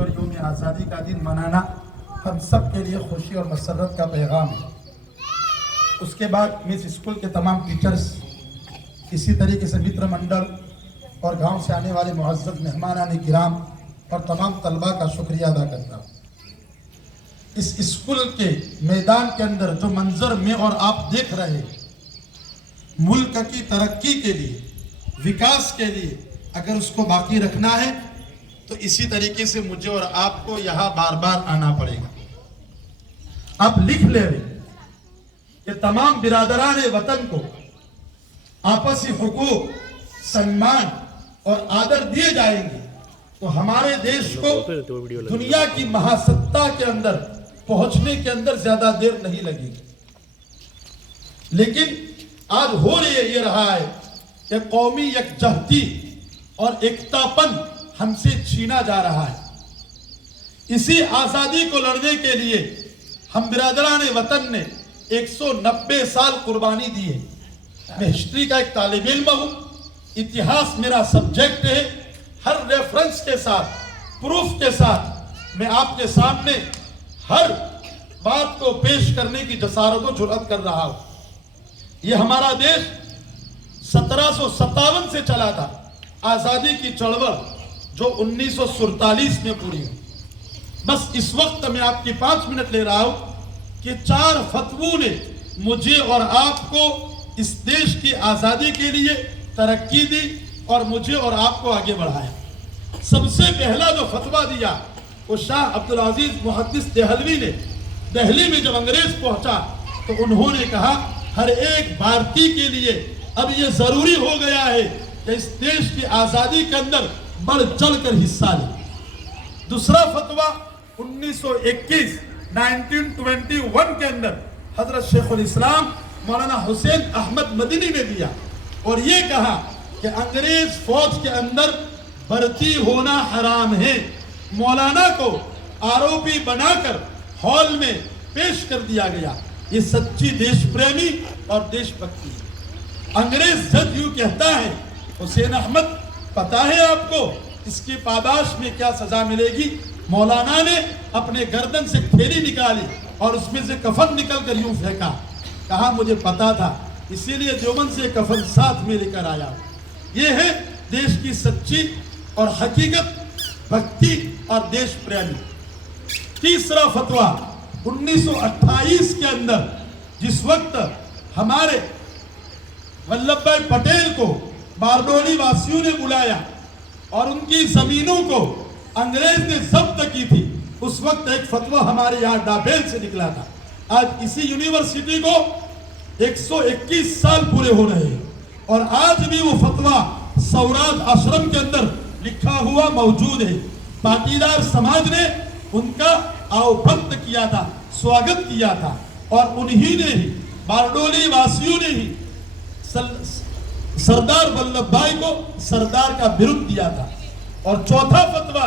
और यौम आज़ादी का दिन मनाना हम सब के लिए खुशी और मसरत का पैगाम है। उसके बाद मैं इस स्कूल के तमाम टीचर्स, इसी तरीके से मित्र मंडल और गांव से आने वाले मुअज़्ज़ज़ मेहमान किराम और तमाम तलबा का शुक्रिया अदा करता हूँ। इस स्कूल के मैदान के अंदर जो मंजर में और आप देख रहे हैं, मुल्क की तरक्की के लिए, विकास के लिए अगर उसको बाकी रखना है तो इसी तरीके से मुझे और आपको यहाँ बार बार आना पड़ेगा। आप लिख ले कि तमाम बिरादरान वतन को आपसी हुकूक, सम्मान और आदर दिए जाएंगे तो हमारे देश को दुनिया की महासत्ता के अंदर पहुंचने के अंदर ज्यादा देर नहीं लगेगी। लेकिन आज हो ये रहा है कि कौमी यकजहती और एकतापन हमसे छीना जा रहा है। इसी आजादी को लड़ने के लिए हम बिरादरान वतन ने 190 साल कुर्बानी दी है। मैं हिस्ट्री का एक तालिब इल्म हूं, इतिहास मेरा सब्जेक्ट है। हर रेफरेंस के साथ, प्रूफ के साथ मैं आपके सामने हर बात को पेश करने की जसारत और जुर्रत कर रहा हूं। यह हमारा देश 1757 से चला था, आजादी की चळवळ जो 1947 में पूरी हुई। बस इस वक्त मैं आपकी 5 मिनट ले रहा हूं कि 4 फतवों ने मुझे और आपको इस देश की आजादी के लिए तरक्की दी और मुझे और आपको आगे बढ़ाया। सबसे पहला जो फतवा दिया वो शाह अब्दुल अजीज मुहद्दिस देहलवी ने दिल्ली में जब अंग्रेज पहुंचा तो उन्होंने कहा हर एक भारतीय के लिए अब ये जरूरी हो गया है कि इस देश की आजादी के अंदर बढ़ चढ़कर हिस्सा ले। दूसरा फतवा 1921 के अंदर हजरत शेखुल इस्लाम मौलाना हुसैन अहमद मदनी ने दिया और ये कहा कि अंग्रेज फौज के अंदर भर्ती होना हराम है। मौलाना को आरोपी बनाकर हॉल में पेश कर दिया गया। ये सच्ची देश प्रेमी और देशभक्ति है। अंग्रेज जज यूं कहता है, हुसैन अहमद पता है आपको इसकी पादाश में क्या सजा मिलेगी? मौलाना ने अपने गर्दन से थैली निकाली और उसमें से कफन निकल कर यूं फेंका। कहा मुझे पता था, इसीलिए देवबंद से कफन साथ में लेकर आया। ये है देश की सच्ची और हकीकत भक्ति और देश प्रेमी। तीसरा फतवा 1928 के अंदर जिस वक्त हमारे वल्लभ भाई पटेल को बारडोली वासियों ने बुलाया और उनकी जमीनों को अंग्रेज ने जब्त की थी, उस वक्त एक फतवा हमारे यहाँ डाबेल से निकला था। आज इसी यूनिवर्सिटी को 121 साल पूरे हो रहे हैं और आज भी वो फतवा सौराज आश्रम के अंदर लिखा हुआ मौजूद है। पाटीदार समाज ने उनका आवभक्त किया था, स्वागत किया था और उन्हीं ने ही, बारडोली वासियों ने ही सरदार वल्लभ भाई को सरदार का बिरुद दिया था। और चौथा फतवा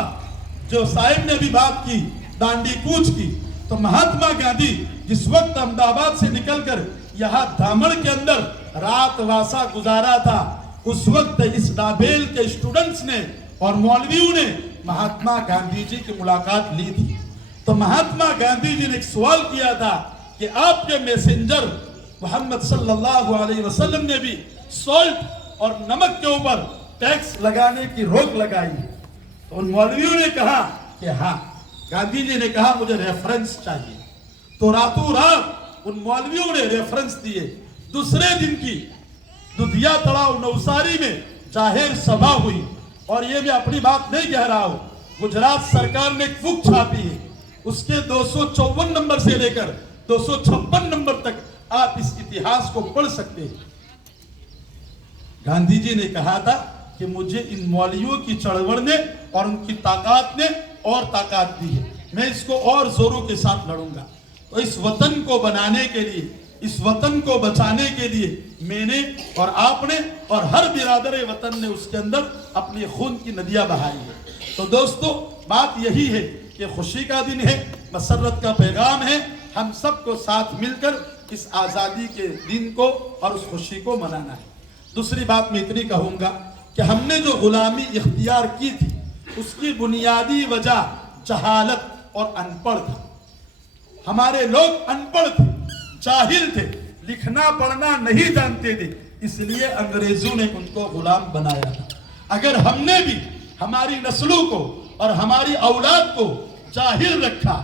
जो साहिब ने भी बात की दांडी कूच की, तो महात्मा गांधी जिस वक्त अहमदाबाद से निकलकर यहाँ दामन के अंदर रात वासा गुजारा था, उस वक्त इस डाबेल के स्टूडेंट्स ने और मौलवियों ने महात्मा गांधी जी की मुलाकात ली थी। तो महात्मा गांधी जी ने एक सवाल किया था कि आपके मैसेंजर मोहम्मद सल्लल्लाहु अलैहि वसल्लम ने भी सॉल्ट और नमक के ऊपर टैक्स लगाने की रोक लगाई। तो उन मौलवियों ने कहा कि हाँ। गांधी जी ने कहा मुझे रेफरेंस चाहिए। तो रातों रात उन मौलवियों ने रेफरेंस दिए। दूसरे दिन की दुधिया तलाव नवसारी में जाहिर सभा हुई और ये मैं अपनी बात नहीं कह रहा हूं, गुजरात सरकार ने एक बुक छापी है, उसके 254 नंबर से लेकर 256 नंबर तक आप इस इतिहास को पढ़ सकते हैं। गांधी जी ने कहा था कि मुझे इन मौलवियों की चळवळ ने और उनकी ताकत ने और ताकत दी है, मैं इसको और जोरों के साथ लड़ूंगा। तो इस वतन को बनाने के लिए, इस वतन को बचाने के लिए मैंने और आपने और हर बिरादर वतन ने उसके अंदर अपने खून की नदियां बहाई है। तो दोस्तों बात यही है कि खुशी का दिन है, मसरत का पैगाम है। हम सबको साथ मिलकर इस आज़ादी के दिन को और उस खुशी को मनाना है। दूसरी बात मैं इतनी कहूँगा कि हमने जो गुलामी इख्तियार की थी उसकी बुनियादी वजह जहालत और अनपढ़ था। हमारे लोग अनपढ़ थे, जाहिल थे, लिखना पढ़ना नहीं जानते थे, इसलिए अंग्रेजों ने उनको गुलाम बनाया था। अगर हमने भी हमारी नस्लों को और हमारी औलाद को जाहिल रखा,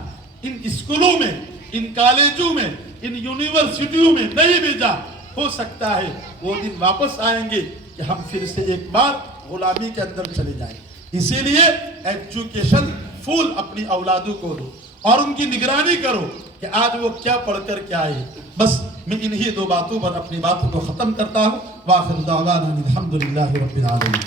इन स्कूलों में, इन कॉलेजों में, इन यूनिवर्सिटियों में नहीं भेजा, हो सकता है वो दिन वापस आएंगे कि हम फिर से एक बार गुलामी के अंदर चले जाएं। इसीलिए एजुकेशन फुल अपनी औलादों को दो और उनकी निगरानी करो कि आज वो क्या पढ़कर क्या आए। बस मैं इन्हीं दो बातों पर अपनी बातों को खत्म करता हूँ। वाखिर दावाना अल्हम्दुलिल्लाहि रब्बिल आलमीन।